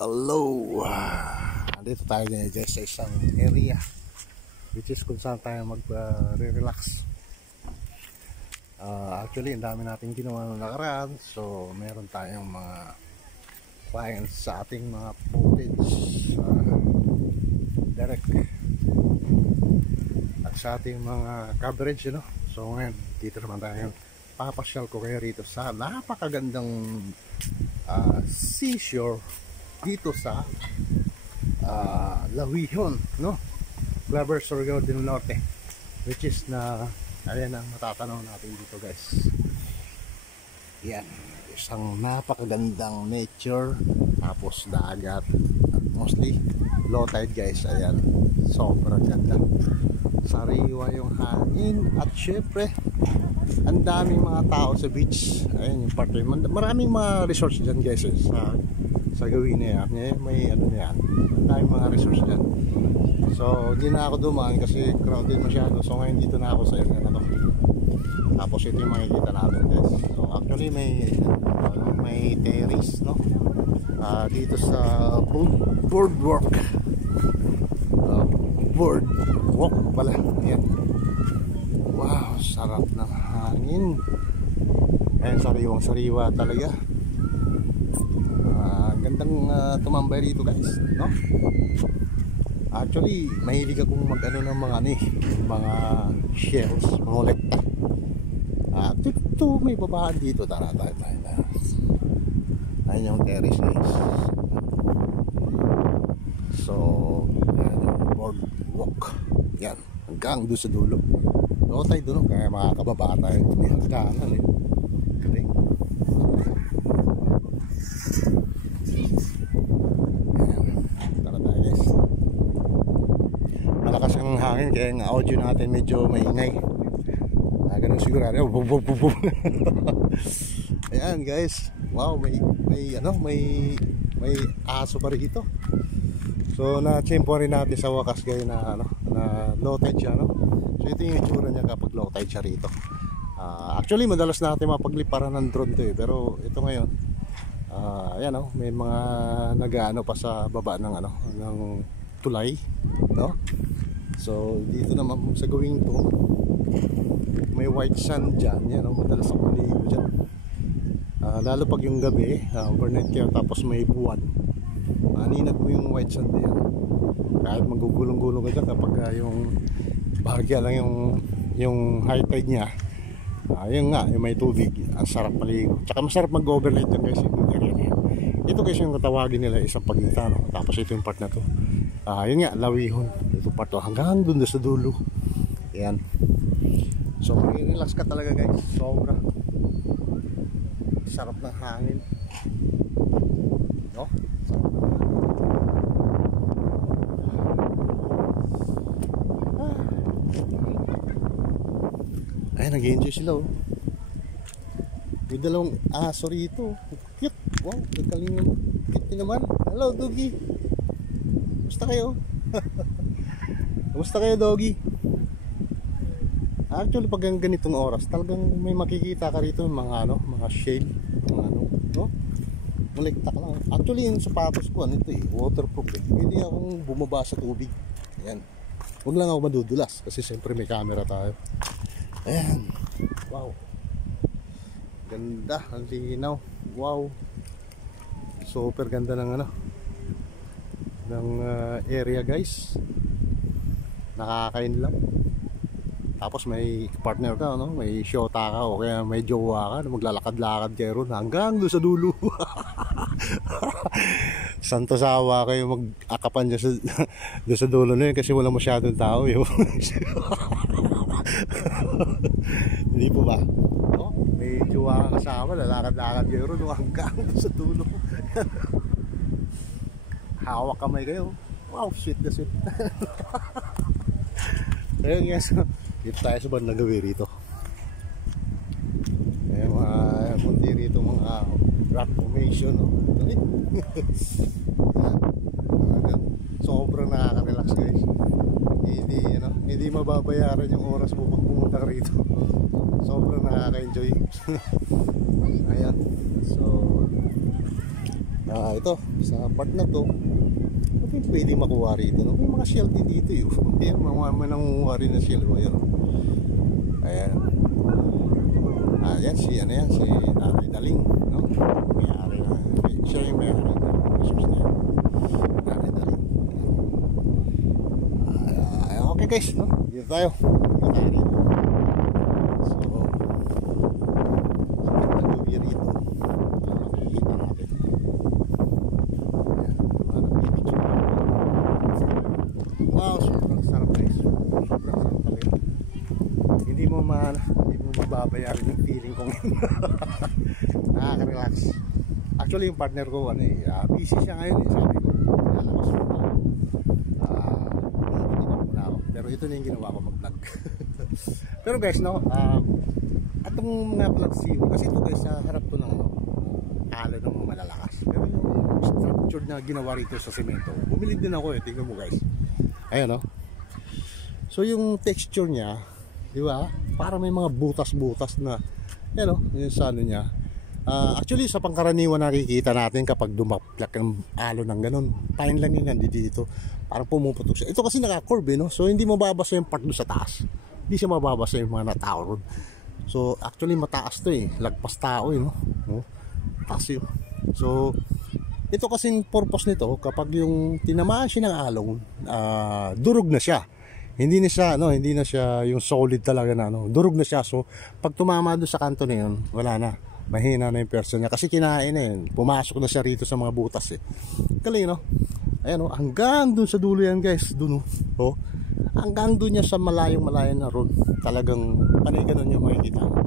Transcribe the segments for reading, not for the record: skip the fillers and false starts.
Hello! Andito tayo ngayon guys sa isang area which is kung saan tayo mag-relax. Actually, ang dami natin ginawa noong nakaraan. So, meron tayong mga clients sa ating mga footage direct at sa ating mga coverage, you know? So, ngayon, dito naman tayo. Papasyal ko kayo rito sa napakagandang seashore dito sa La Union, no? Clever Surigao del Norte, which is na ayan ang matatanaw natin dito guys. Yan, isang napakagandang nature, tapos dagat at mostly low tide guys. Ayan, sobrang ganda, sariwa yung hangin at syempre ang daming mga tao sa beach. Ayan yung part, maraming mga resorts dyan guys sa gawin na yan. May ano na yan, ang daming mga resorts dyan. So hindi na ako dumaan kasi crowded masyado. So ngayon dito na ako sa area na to. Tapos ito yung makikita natin guys. So actually may terrace, no? Dito sa boardwalk, boardwalk pala. Ayan. Wow, sarap ng hangin. Ayan, sariwang sariwa talaga. Gandang tumambay rito guys, no? Actually, mahilig akong mag-ano ng mga shells, mga olekta. Ito may babahan dito. Tara tayo. Ayan yung terrace guys. So, ayan yung boardwalk. Yan, hanggang doon sa dulo. Doon tayo doon, kaya makakababa tayo. May hagdanan eh. Galing. Tara tayo guys. Malakas ang hangin kaya ang audio natin medyo maingay. Ganun sigurado. Ayan guys. Wow, may aso pa rito. So na-chimpo rin natin sa wakas guys na low tide siya, no? So ito yung itsura niya kapag low tide siya rito. Actually madalas natin mapagliparan ng drone to eh, pero ito ngayon ayan, no? May mga nag-ano pa sa baba ng ng tulay, no? So dito naman sa gawing to may white sand dyan, yan, no? Madalas ako maligo dyan, lalo pag yung gabi, overnight kayo tapos may buwan, aninag mo yung white sand yan. Kahit magugulong-gulong ka dyan kapag yung bahagya lang yung high tide nya, yun nga, yung may tubig, ang sarap maligo. Tsaka masarap mag-overnight dyan guys yung area niya. Ito kasi yung katawagin nila isang pagitan, no? Tapos ito yung part na to, yun nga, La Union. Ito part to hanggang dun sa dulo. Yan. So relax ka talaga guys. Sobra sarap ng hangin, no? Ay, nag-enjoy sila oh. May dalawang aso rito. Cute. Wow, nagkaling yung cute naman. Hello doggy. Kumusta kayo? Kumusta kayo doggy? Actually pag ganitong oras talagang may makikita ka rito mga mga shell, no? Maligtak lang. Actually yung sapatos ko ito waterproof eh. Pwede akong bumaba sa tubig. Ayan. Huwag lang ako madudulas kasi siyempre may camera tayo. Ayan. Wow. Ganda, ang linaw. Wow. Super ganda ng ng area guys. Nakakain lang. Tapos may partner ka, no? May shota ka o kaya may jowa ka, maglalakad-lakad kayo ron hanggang doon sa dulo. Santo sawa kayo mag-akapan dyan doon sa dulo na yun kasi wala masyadong tao yun. Hindi po ba? No? May jowa ka kasama, lalakad-lakad kayo ron hanggang doon sa dulo. Hawak kamay kayo. Wow, sweet na sweet. Ayun guys, dito tayo sa bandang gawi rito. Ayan mga munti rito, mga rock formation, no? Sobrang nakaka-relax guys. Hindi mababayaran yung oras mo pag pumunta rito. Sobrang nakaka-enjoy. Ayan. So ito, sa part na to, pwede makuha rito, no? May mga shell din dito yun. Ayan, mga nangunguha rin na shell. Ayan. Ayan. Ayan, si Nanay Daling, no? May-ari na. Siya yung may-ari na. Nanay Daling. Okay guys, no? Dito tayo. Dito tayo rito. So, sa luwi rito, makikita natin. Wow, sobrang sarap guys. Sobrang sarap talaga. Hindi mo mababayaran yung feeling ko ngayon. Nakaka-relax. Actually yung partner ko busy siya ngayon sabi ko lalabas muna ako. Pero ito na yung ginawa ko, mag-vlog. Pero guys, no, atong mga vlog kasi ito guys, sa harap ko ng alo ng mga malalakas. Pero yung structure na ginawa rito sa semento, bumili din ako tingnan mo guys. Ayan, no? So yung texture niya, di ba? Para may mga butas-butas na, yan, no? Yung sa ano niya. Actually sa pangkaraniwan nakikita natin kapag dumaplak ng alo ng ganun, fine lang yun dito. Parang pumuputok siya. Ito kasi naka-curve, no? So hindi mababasa yung part doon sa taas. Hindi siya mababasa yung mga natao ron. So actually mataas to lagpas tao no? Taas yun. So ito kasing purpose nito, kapag yung tinamaan siya ng alon, durog na siya. Hindi na siya yung solid talaga na durog na siya. So pag tumama doon sa kanto na yun, wala na. Mahina na yung person niya kasi kinain na yun. Pumasok na siya rito sa mga butas Galing, no? Ayan, hanggang doon sa dulo yan guys, doon hanggang doon niya sa malayong na ron. Talagang panay ganun yung makikita mo.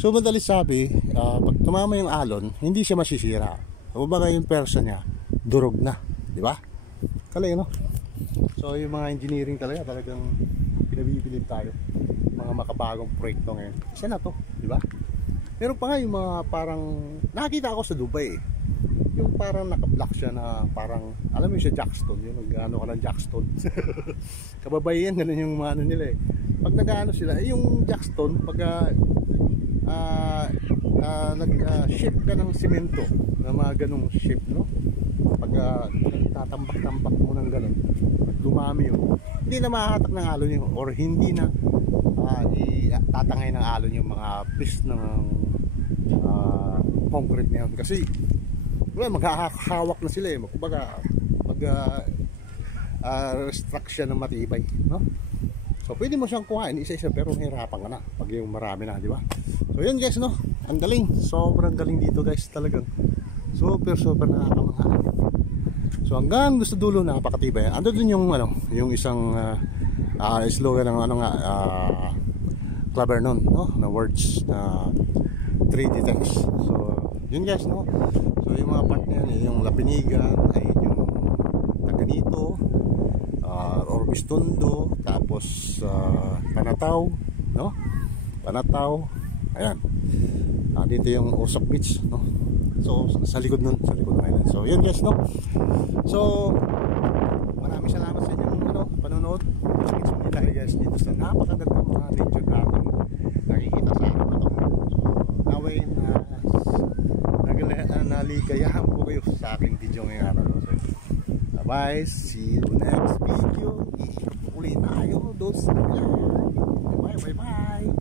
So madali sabi, pag tumama yung alon, hindi siya masisira. Kumbaga yung person niya durog na, di ba? Galing, no? So yung mga engineering talagang pinabibilib tayo. Mga makabagong proyekto ngayon. Isa na to, di ba? Meron pa nga yung mga parang nakita ako sa Dubai yung parang naka-block siya na parang, alam mo siya jackstone, yung nag-ano ka ng jackstone. Kababayan, ganun yung mga ano nila Pag nag-ano sila, yung jackstone, pag nag-shape ka ng simento na mga ganung shape, no? Pag tatambak-tambak mo ng ganun, pag dumami yun, hindi na mahahatak ng alon yun, or hindi na tatangay ng alon yung mga piece ng concrete na yun. Kasi maghahawak na sila kumbaga restruct siya ng matibay, no? So pwede mo siyang kuhain isa-isa pero mahirapan ka na pag yung marami na, di ba? So yun guys, no? Ang galing, sobrang galing dito guys, talagang super nakakamangha. So hanggang gusto dulo, napakatibay. Ando dun yung yung isang slogan ng Clever nun, no? Na words na 3D text. So yun guys, no? So yung mga part na yan, yung Lapinigan, ay yung Taganito, Orbis Tondo, tapos Panataw, no? Panataw, ayan. Dito yung Osok Beach, no? So sa likod ng island. So yun guys, no? So maraming salamat sa inyong panonood. Experience mo tayo guys dito sa napakagandang mga nature natin nakikita sa araw na to. So naway naligayahan po kayo sa aking video ngayong araw. So bye, see you next video. Ulit tayo doon sa bye bye.